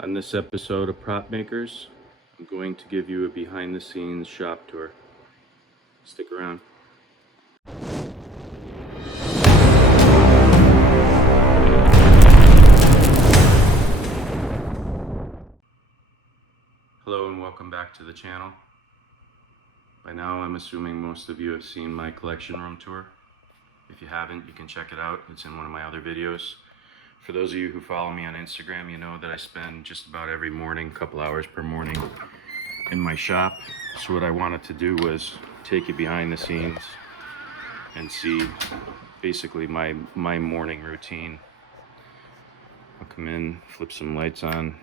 On this episode of Prop Makers, I'm going to give you a behind-the-scenes shop tour. Stick around. Hello and welcome back to the channel. By now I'm assuming most of you have seen my collection room tour. If you haven't, you can check it out. It's in one of my other videos. For those of you who follow me on Instagram, you know that I spend just about every morning, a couple hours per morning, in my shop. So what I wanted to do was take you behind the scenes and see basically my morning routine. I'll come in, flip some lights on,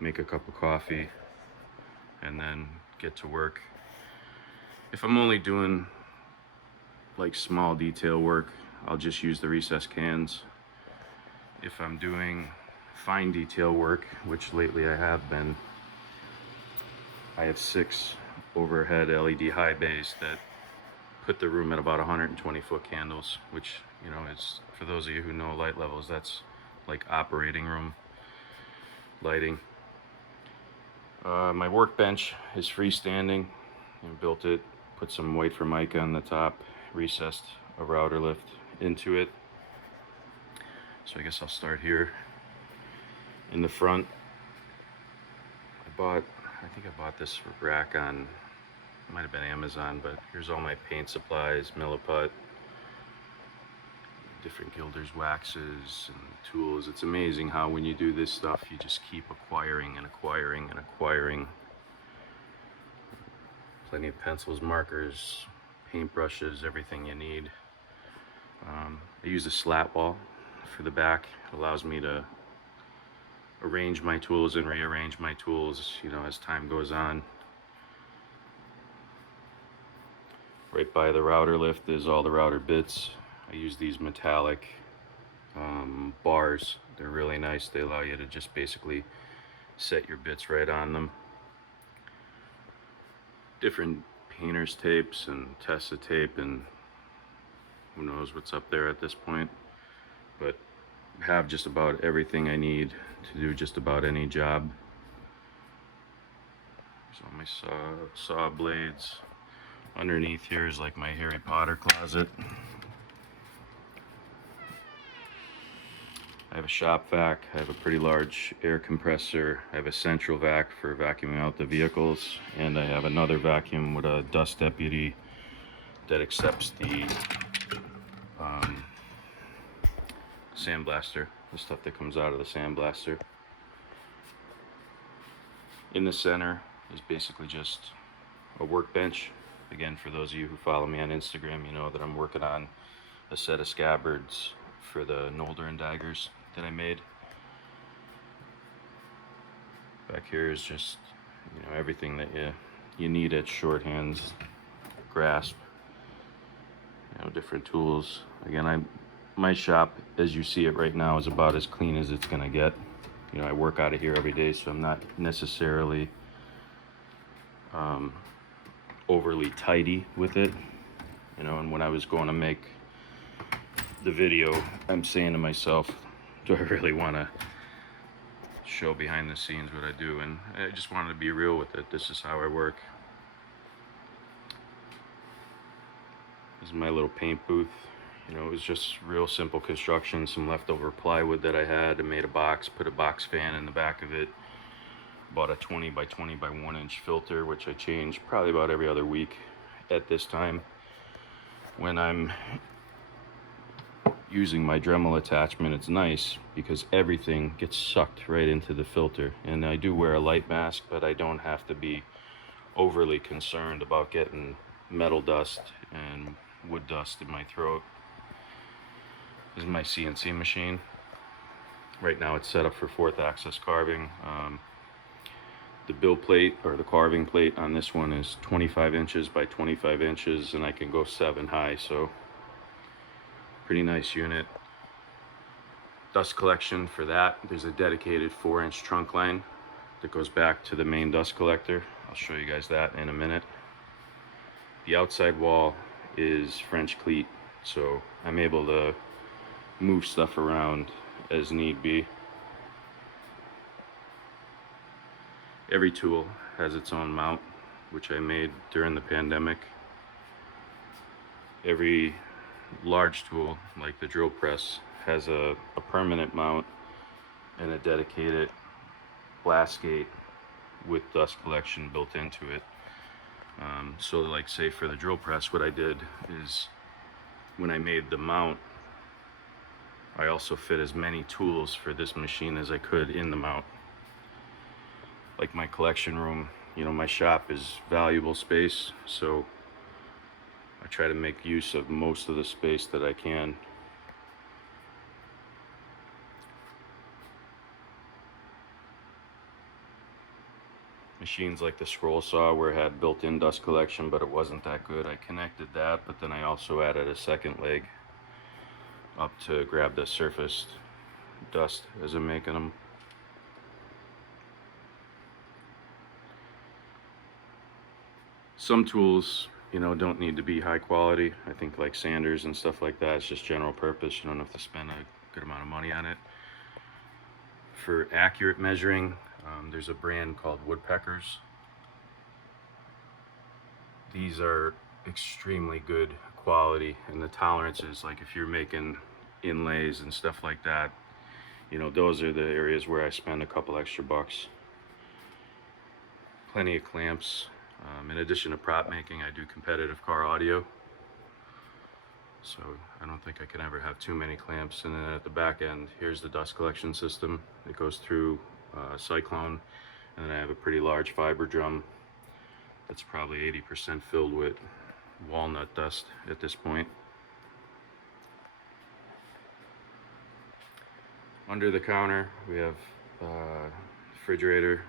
make a cup of coffee, and then get to work. If I'm only doing like small detail work, I'll just use the recessed cans. If I'm doing fine detail work, which lately I have been, I have 6 overhead LED high bays that put the room at about 120 foot candles, which, you know, is, for those of you who know light levels, that's like operating room lighting. My workbench is freestanding. I built it, put some white formica on the top, recessed a router lift into it. So I guess I'll start here. In the front, I think I bought this rack on, it might have been Amazon, but here's all my paint supplies, milliput, different gilders, waxes, and tools. It's amazing how when you do this stuff, you just keep acquiring and acquiring and acquiring. Plenty of pencils, markers, paintbrushes, everything you need. I use a slat wall for the back. It allows me to arrange my tools and rearrange my tools, you know, as time goes on. Right by the router lift is all the router bits. I use these metallic bars. They're really nice. They allow you to just basically set your bits right on them. Different painter's tapes and Tessa tape, and who knows what's up there at this point, but I have just about everything I need to do just about any job. So my saw blades. Underneath here is like my Harry Potter closet. I have a shop vac. I have a pretty large air compressor. I have a central vac for vacuuming out the vehicles, and I have another vacuum with a dust deputy that accepts the sandblaster, the stuff that comes out of the sandblaster. In the center is basically just a workbench. Again, for those of you who follow me on Instagram, you know that I'm working on a set of scabbards for the Nolder and daggers that I made. Back here is just, you know, everything that you need at shorthands, grasp, you know, different tools. Again, my shop, as you see it right now, is about as clean as it's gonna get. You know, I work out of here every day, so I'm not necessarily overly tidy with it. You know, and when I was going to make the video, I'm saying to myself, do I really want to show behind the scenes what I do? And I just wanted to be real with it. This is how I work. This is my little paint booth. You know, it was just real simple construction, some leftover plywood that I had. I made a box, put a box fan in the back of it, bought a 20 by 20 by 1 inch filter, which I change probably about every other week at this time. When I'm using my Dremel attachment, it's nice because everything gets sucked right into the filter. And I do wear a light mask, but I don't have to be overly concerned about getting metal dust and wood dust in my throat. This is my CNC machine. Right now it's set up for 4th axis carving. The bill plate, or the carving plate on this one, is 25 inches by 25 inches, and I can go 7 high, so pretty nice unit. Dust collection for that, there's a dedicated 4-inch trunk line that goes back to the main dust collector. I'll show you guys that in a minute. The outside wall is French cleat, so I'm able to move stuff around as need be. Every tool has its own mount, which I made during the pandemic. Every large tool, like the drill press, has a permanent mount and a dedicated blast gate with dust collection built into it. So like say for the drill press, what I did is when I made the mount, I also fit as many tools for this machine as I could in the mount. Like my collection room, you know, my shop is valuable space, so I try to make use of most of the space that I can. Machines like the scroll saw where it had built-in dust collection, but it wasn't that good. I connected that, but then I also added a second leg up to grab the surfaced dust as I'm making them. Some tools, you know, don't need to be high quality. I think like sanders and stuff like that, it's just general purpose. You don't have to spend a good amount of money on it. For accurate measuring, there's a brand called Woodpeckers. These are extremely good quality, and the tolerances, like if you're making inlays and stuff like that, you know, those are the areas where I spend a couple extra bucks. Plenty of clamps. In addition to prop making, I do competitive car audio, so I don't think I can ever have too many clamps. And then at the back end, here's the dust collection system. It goes through cyclone, and then I have a pretty large fiber drum that's probably 80% filled with walnut dust at this point. Under the counter we have refrigerator,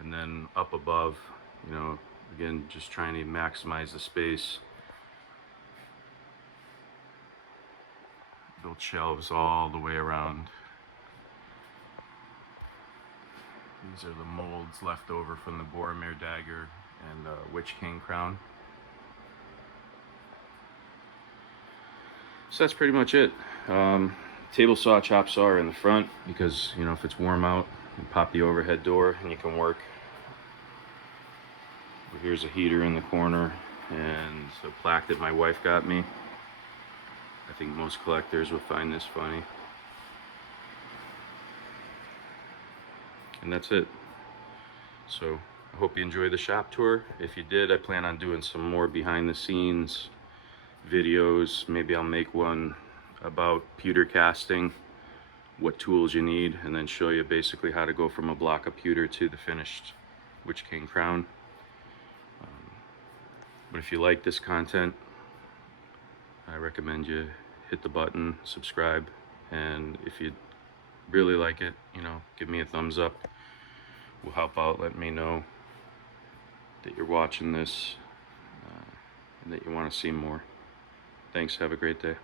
and then up above, you know, again, just trying to maximize the space, built shelves all the way around. These are the molds left over from the Boromir dagger and Witch King crown. So that's pretty much it. Table saw, chop saw are in the front because, you know, if it's warm out, you pop the overhead door and you can work. Here's a heater in the corner and a plaque that my wife got me. I think most collectors will find this funny. And that's it. So I hope you enjoyed the shop tour. If you did, I plan on doing some more behind the scenes videos. Maybe I'll make one about pewter casting, what tools you need, and then show you basically how to go from a block of pewter to the finished Witch King crown. But if you like this content, I recommend you hit the button, subscribe, and if you really like it, you know, give me a thumbs up. Will help out. Let me know that you're watching this and that you want to see more. Thanks. Have a great day.